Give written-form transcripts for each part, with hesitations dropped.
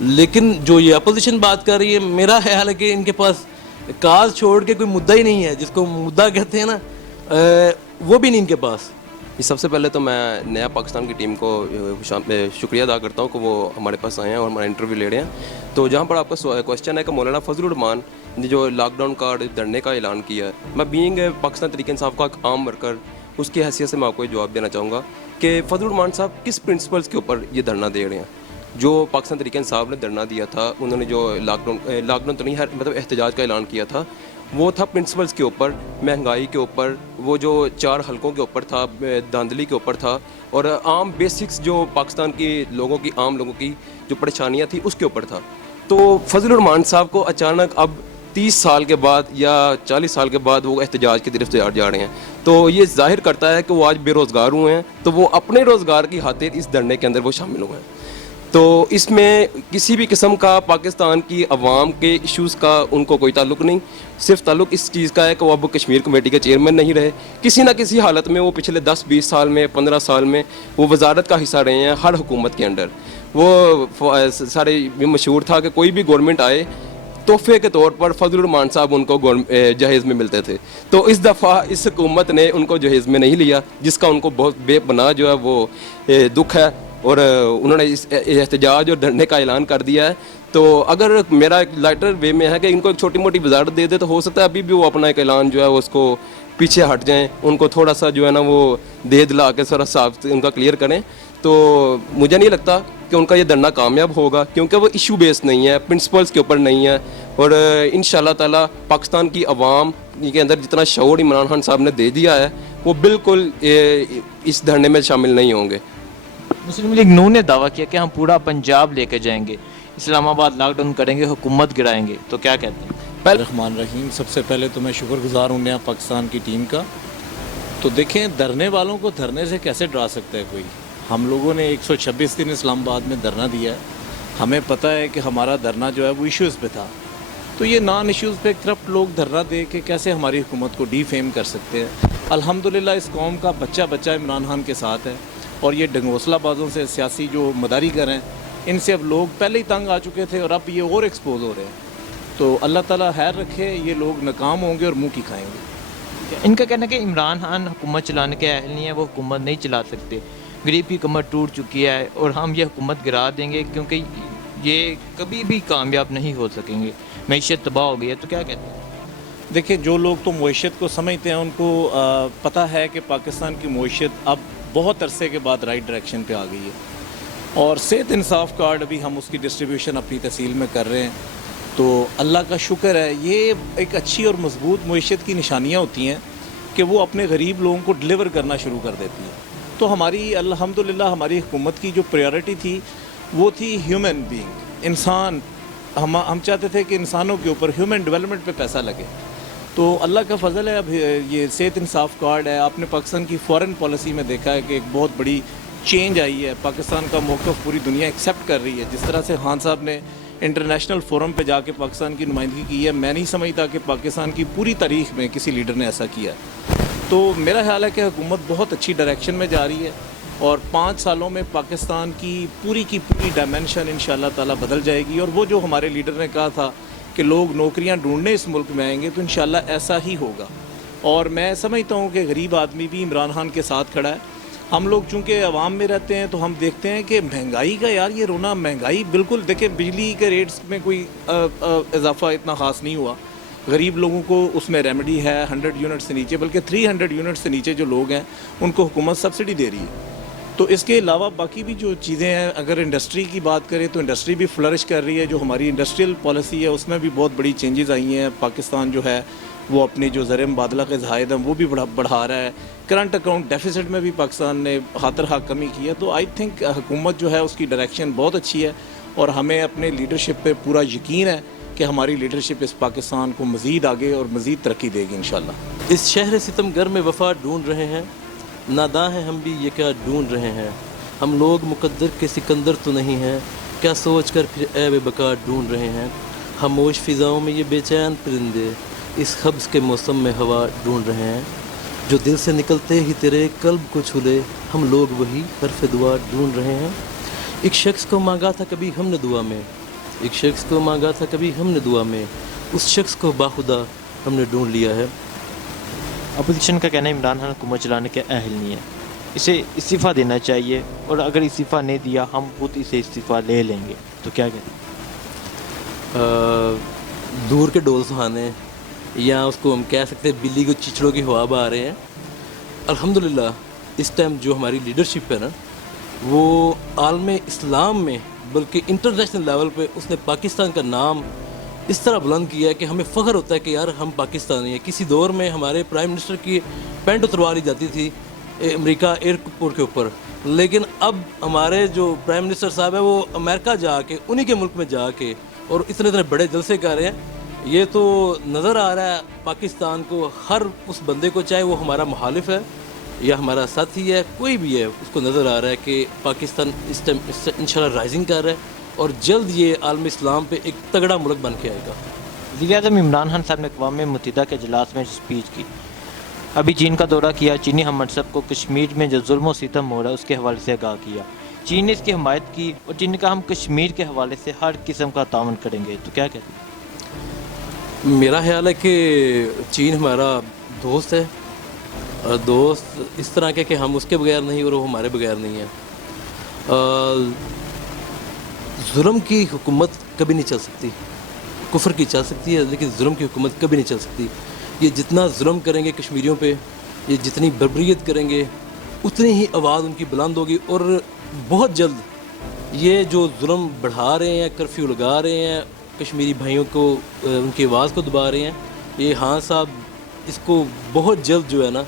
لیکن جو یہ اپوزیشن بات کر رہی ہے، میرا خیال ہے کہ ان کے پاس کاز چھوڑ کے کوئی مدعا ہی نہیں ہے، جس کو مدعا کہتے ہیں نا، وہ بھی نہیں ان کے پاس۔ سب سے پہلے تو میں نیا پاکستان کی ٹیم کو شکریہ ادا کرتا ہوں کہ وہ ہمارے پاس آئے ہیں اور ہمارا انٹرویو لے رہے ہیں۔ تو جہاں پر آپ کا کوشچن ہے کہ مولانا فضل الرحمان نے جو لاک ڈاؤن کا دھرنے کا اعلان کیا ہے، میں بینگ پاکستان تحریک انصاف کا ایک عام ورکر اس کی حیثیت سے میں آپ کو جواب دینا چاہوں گا کہ فضل الرحمان صاحب کس پرنسپلس کے اوپر یہ دھرنا دے رہے ہیں۔ جو پاکستان تحریک انصاف نے دھرنا دیا تھا، انہوں نے جو لاک ڈاؤن تو نہیں ہے، مطلب احتجاج کا اعلان کیا تھا، وہ تھا پرنسپلس کے اوپر، مہنگائی کے اوپر، وہ جو 4 حلقوں کے اوپر تھا، دھاندلی کے اوپر تھا، اور عام بیسکس جو پاکستان کی لوگوں کی، عام لوگوں کی جو پریشانیاں تھیں اس کے اوپر تھا۔ تو فضل الرحمان صاحب کو اچانک اب 30 سال کے بعد یا 40 سال کے بعد وہ احتجاج کی طرف سے جا رہے ہیں، تو یہ ظاہر کرتا ہے کہ وہ آج بے روزگار ہوئے ہیں، تو وہ اپنے روزگار کی خاطر اس دھرنے کے اندر وہ شامل ہوئے ہیں۔ تو اس میں کسی بھی قسم کا پاکستان کی عوام کے ایشوز کا ان کو کوئی تعلق نہیں، صرف تعلق اس چیز کا ہے کہ وہ اب کشمیر کمیٹی کے چیئرمین نہیں رہے، کسی نہ کسی حالت میں وہ پچھلے 10-20 سال میں، 15 سال میں وہ وزارت کا حصہ رہے ہیں ہر حکومت کے انڈر۔ وہ سارے یہ مشہور تھا کہ کوئی بھی گورنمنٹ آئے تحفے کے طور پر فضل الرحمان صاحب ان کو جہیز میں ملتے تھے، تو اس دفعہ اس حکومت نے ان کو جہیز میں نہیں لیا، جس کا ان کو بہت بے پناہ جو ہے وہ دکھ ہے، اور انہوں نے اس احتجاج اور دھرنے کا اعلان کر دیا ہے۔ تو اگر میرا ایک لائٹر وے میں ہے کہ ان کو ایک چھوٹی موٹی وزارت دے دے تو ہو سکتا ہے ابھی بھی وہ اپنا ایک اعلان جو ہے اس کو پیچھے ہٹ جائیں، ان کو تھوڑا سا جو ہے نا وہ دے دلا کے سارا صاف ان کا کلیئر کریں۔ تو مجھے نہیں لگتا کہ ان کا یہ دھرنا کامیاب ہوگا، کیونکہ وہ ایشو بیس نہیں ہے، پرنسپلس کے اوپر نہیں ہے، اور انشاءاللہ تعالی پاکستان کی عوام کے اندر جتنا شعور عمران خان صاحب نے دے دیا ہے وہ بالکل اس دھرنے میں شامل نہیں ہوں گے۔ مسلم لیگ نون نے دعویٰ کیا کہ ہم پورا پنجاب لے کے جائیں گے، اسلام آباد لاک ڈاؤن کریں گے، حکومت گرائیں گے، تو کیا کہتے ہیں؟ الرحمن الرحیم، سب سے پہلے تو میں شکر گزار ہوں نیا پاکستان کی ٹیم کا۔ تو دیکھیں دھرنے والوں کو دھرنے سے کیسے ڈرا سکتا ہے کوئی؟ ہم لوگوں نے 126 دن اسلام آباد میں دھرنا دیا ہے، ہمیں پتہ ہے کہ ہمارا دھرنا جو ہے وہ ایشوز پہ تھا، تو یہ نان ایشوز پہ کرپٹ لوگ دھرنا دے کے کیسے ہماری حکومت کو ڈی فیم کر سکتے ہیں؟ الحمدللہ اس قوم کا بچہ بچہ عمران خان کے ساتھ ہے، اور یہ ڈنگوسلہ بازوں سے سیاسی جو مداری کر ہیں ان سے اب لوگ پہلے ہی تنگ آ چکے تھے، اور اب یہ اور ایکسپوز ہو رہے ہیں۔ تو اللہ تعالیٰ خیر رکھے، یہ لوگ ناکام ہوں گے اور منہ کی کھائیں گے۔ ان کا کہنا ہے کہ عمران خان حکومت چلانے کے اہل نہیں ہے، وہ حکومت نہیں چلا سکتے، غریب کی کمر ٹوٹ چکی ہے اور ہم یہ حکومت گرا دیں گے کیونکہ یہ کبھی بھی کامیاب نہیں ہو سکیں گے، معیشت تباہ ہو گئی ہے، تو کیا کہتے ہیں؟ دیکھیں جو لوگ تو معیشت کو سمجھتے ہیں ان کو پتہ ہے کہ پاکستان کی معیشت اب بہت عرصے کے بعد رائٹ ڈائریکشن پہ آ گئی ہے، اور صحت انصاف کارڈ ابھی ہم اس کی ڈسٹریبیوشن اپنی تحصیل میں کر رہے ہیں، تو اللہ کا شکر ہے۔ یہ ایک اچھی اور مضبوط معیشت کی نشانیاں ہوتی ہیں کہ وہ اپنے غریب لوگوں کو ڈلیور کرنا شروع کر دیتی ہے۔ تو ہماری الحمدللہ ہماری حکومت کی جو پریارٹی تھی وہ تھی ہیومن بینگ، انسان۔ ہم چاہتے تھے کہ انسانوں کے اوپر ہیومن ڈیولپمنٹ پہ پیسہ لگے، تو اللہ کا فضل ہے اب یہ صحت انصاف کارڈ ہے۔ آپ نے پاکستان کی فارن پالیسی میں دیکھا ہے کہ ایک بہت بڑی چینج آئی ہے، پاکستان کا موقف پوری دنیا ایکسیپٹ کر رہی ہے۔ جس طرح سے خان صاحب نے انٹرنیشنل فورم پہ جا کے پاکستان کی نمائندگی کی ہے، میں نہیں سمجھتا کہ پاکستان کی پوری تاریخ میں کسی لیڈر نے ایسا کیا ہے۔ تو میرا خیال ہے کہ حکومت بہت اچھی ڈائریکشن میں جا رہی ہے، اور 5 سالوں میں پاکستان کی پوری ڈائمنشن انشاءاللہ تعالی بدل جائے گی، اور وہ جو ہمارے لیڈر نے کہا تھا کہ لوگ نوکریاں ڈھونڈنے اس ملک میں آئیں گے، تو انشاءاللہ ایسا ہی ہوگا۔ اور میں سمجھتا ہوں کہ غریب آدمی بھی عمران خان کے ساتھ کھڑا ہے۔ ہم لوگ چونکہ عوام میں رہتے ہیں تو ہم دیکھتے ہیں کہ مہنگائی کا یار یہ رونا، مہنگائی بالکل دیکھیں بجلی کے ریٹس میں کوئی اضافہ اتنا خاص نہیں ہوا، غریب لوگوں کو اس میں ریمیڈی ہے 100 یونٹ سے نیچے، بلکہ 300 یونٹ سے نیچے جو لوگ ہیں ان کو حکومت سبسڈی دے رہی ہے۔ تو اس کے علاوہ باقی بھی جو چیزیں ہیں، اگر انڈسٹری کی بات کریں تو انڈسٹری بھی فلرش کر رہی ہے، جو ہماری انڈسٹریل پالیسی ہے اس میں بھی بہت بڑی چینجز آئی ہیں۔ پاکستان جو ہے وہ اپنی جو زر مبادلہ کے ذخائر ہیں وہ بھی بڑھا رہا ہے، کرنٹ اکاؤنٹ ڈیفیسٹ میں بھی پاکستان نے خاطر خواہ کمی کی ہے۔ تو آئی تھنک حکومت جو ہے اس کی ڈائریکشن بہت اچھی ہے، اور ہمیں اپنے لیڈرشپ پہ پورا یقین ہے کہ ہماری لیڈرشپ اس پاکستان کو مزید آگے اور مزید ترقی دے گی انشاءاللہ۔ اس شہر ستم گر میں وفا ڈھونڈ رہے ہیں، ناداں ہیں ہم بھی یہ کیا ڈھونڈ رہے ہیں، ہم لوگ مقدر کے سکندر تو نہیں ہیں، کیا سوچ کر پھر عیب بقا ڈھونڈ رہے ہیں، خاموش فضاؤں میں یہ بے چین پرندے اس قبض کے موسم میں ہوا ڈھونڈ رہے ہیں، جو دل سے نکلتے ہی تیرے قلب کو چھلے، ہم لوگ وہی حرف دعا ڈھونڈ رہے ہیں۔ ایک شخص کو مانگا تھا کبھی ہم نے دعا میں، ایک شخص کو مانگا تھا کبھی ہم نے دعا میں، اس شخص کو باخدا ہم نے ڈھونڈ لیا ہے۔ اپوزیشن کا کہنا ہے عمران خان حکومت چلانے کے اہل نہیں ہے، اسے استعفیٰ دینا چاہیے، اور اگر استعفیٰ نہیں دیا ہم خود اسے استعفیٰ لے لیں گے، تو کیا کہتے ہیں؟ دور کے ڈول سہانے، یا اس کو ہم کہہ سکتے ہیں بلی کو چچڑوں کی ہوا بہا رہے ہیں۔ الحمدللہ اس ٹائم جو ہماری لیڈرشپ ہے نا، وہ عالم اسلام میں بلکہ انٹرنیشنل لیول پہ اس نے پاکستان کا نام اس طرح بلند کیا ہے کہ ہمیں فخر ہوتا ہے کہ یار ہم پاکستانی ہیں۔ کسی دور میں ہمارے پرائم منسٹر کی پینٹ اتروا لی جاتی تھی امریکہ ایئرپورٹ کے اوپر، لیکن اب ہمارے جو پرائم منسٹر صاحب ہے وہ امریکہ جا کے انہی کے ملک میں جا کے اور اتنے بڑے جلسے کر رہے ہیں۔ یہ تو نظر آ رہا ہے پاکستان کو، ہر اس بندے کو، چاہے وہ ہمارا مخالف ہے یا ہمارا ساتھی ہے، کوئی بھی ہے، اس کو نظر آ رہا ہے کہ پاکستان اس ٹائم انشاءاللہ رائزنگ کر رہا ہے اور جلد یہ عالم اسلام پہ ایک تگڑا ملک بن کے آئے گا۔ وزیر اعظم عمران خان صاحب نے اقوام متحدہ کے اجلاس میں اسپیچ کی، ابھی چین کا دورہ کیا، چینی ہم منصب کو کشمیر میں جو ظلم و ستم ہو رہا ہے اس کے حوالے سے آگاہ کیا، چین نے اس کی حمایت کی، اور چین نے کہا ہم کشمیر کے حوالے سے ہر قسم کا تعاون کریں گے، تو کیا کہتے ہیں؟ میرا خیال ہے کہ چین ہمارا دوست ہے، اور دوست اس طرح کے کہ ہم اس کے بغیر نہیں اور وہ ہمارے بغیر نہیں ہے۔ ظلم کی حکومت کبھی نہیں چل سکتی، کفر کی چل سکتی ہے لیکن ظلم کی حکومت کبھی نہیں چل سکتی۔ یہ جتنا ظلم کریں گے کشمیریوں پہ، یہ جتنی بربریت کریں گے اتنی ہی آواز ان کی بلند ہوگی، اور بہت جلد یہ جو ظلم بڑھا رہے ہیں، کرفیو لگا رہے ہیں، کشمیری بھائیوں کو ان کی آواز کو دبا رہے ہیں، یہ ہاں صاحب اس کو بہت جلد جو ہے نا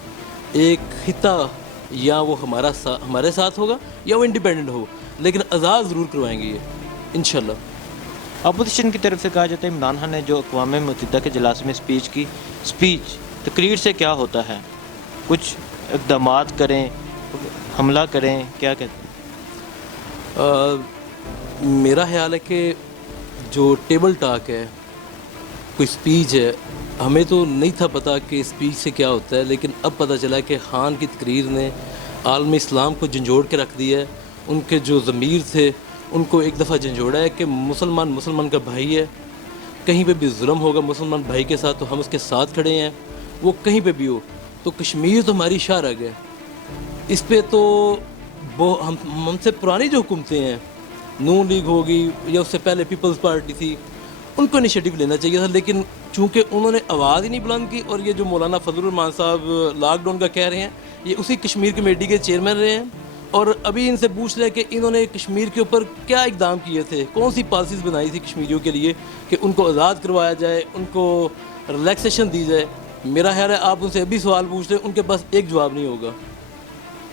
ایک خطہ یا وہ ہمارے ساتھ ہوگا یا وہ انڈیپینڈنٹ ہو، لیکن آزاد ضرور کروائیں گے یہ انشاءاللہ۔ اپوزیشن کی طرف سے کہا جاتا ہے عمران خان نے جو اقوام متحدہ کے اجلاس میں اسپیچ کی، اسپیچ تقریر سے کیا ہوتا ہے، کچھ اقدامات کریں، حملہ کریں، کیا کہتے ہیں؟ میرا خیال ہے کہ جو ٹیبل ٹاک ہے، کوئی اسپیچ ہے، ہمیں تو نہیں تھا پتہ کہ اسپیچ سے کیا ہوتا ہے، لیکن اب پتہ چلا کہ خان کی تقریر نے عالم اسلام کو جھنجھوڑ کے رکھ دیا ہے۔ ان کے جو ضمیر تھے ان کو ایک دفعہ جھنجھوڑا ہے کہ مسلمان کا بھائی ہے، کہیں پہ بھی ظلم ہوگا مسلمان بھائی کے ساتھ تو ہم اس کے ساتھ کھڑے ہیں، وہ کہیں پہ بھی ہو۔ تو کشمیر تو ہماری شاہ رگ ہے، اس پہ تو ہم سے پرانی جو حکومتیں ہیں، نون لیگ ہوگی یا اس سے پہلے پیپلز پارٹی تھی، ان کو انیشیٹو لینا چاہیے تھا، لیکن چونکہ انہوں نے آواز ہی نہیں بلند کی، اور یہ جو مولانا فضل الرحمان صاحب لاک ڈاؤن کا کہہ رہے ہیں، یہ اسی کشمیر کمیٹی کے چیئرمین رہے ہیں، اور ابھی ان سے پوچھ لیں کہ انہوں نے کشمیر کے اوپر کیا اقدام کیے تھے، کون سی پالیسیز بنائی تھی کشمیریوں کے لیے کہ ان کو آزاد کروایا جائے، ان کو ریلیکسیشن دی جائے۔ میرا خیال ہے آپ ان سے ابھی سوال پوچھ لیں، ان کے پاس ایک جواب نہیں ہوگا۔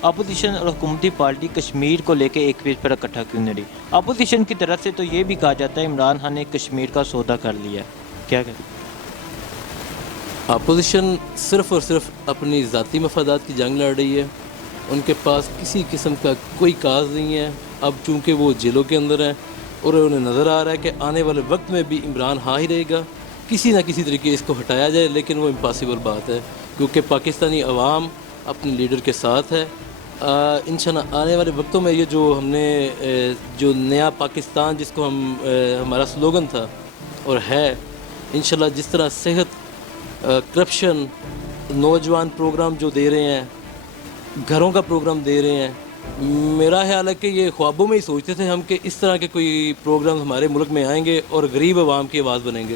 اپوزیشن اور حکومتی پارٹی کشمیر کو لے کے ایک پیج پر اکٹھا کیوں نہیں رہی؟ اپوزیشن کی طرف سے تو یہ بھی کہا جاتا ہے عمران خان نے کشمیر کا سودا کر لیا ہے، کیا کہتے ہیں؟ اپوزیشن صرف اور صرف اپنی ذاتی مفادات کی جنگ لڑ رہی ہے، ان کے پاس کسی قسم کا کوئی کاز نہیں ہے۔ اب چونکہ وہ جیلوں کے اندر ہیں اور انہیں نظر آ رہا ہے کہ آنے والے وقت میں بھی عمران ہاں ہی رہے گا، کسی نہ کسی طریقے اس کو ہٹایا جائے، لیکن وہ امپاسبل بات ہے کیونکہ پاکستانی عوام اپنے لیڈر کے ساتھ ہے۔ انشاءاللہ آنے والے وقتوں میں یہ جو ہم نے جو نیا پاکستان جس کو ہمارا سلوگن تھا اور ہے، انشاءاللہ جس طرح صحت، کرپشن، نوجوان پروگرام جو دے رہے ہیں، گھروں کا پروگرام دے رہے ہیں، میرا خیال ہے کہ یہ خوابوں میں ہی سوچتے تھے ہم کہ اس طرح کے کوئی پروگرام ہمارے ملک میں آئیں گے اور غریب عوام کی آواز بنیں گے۔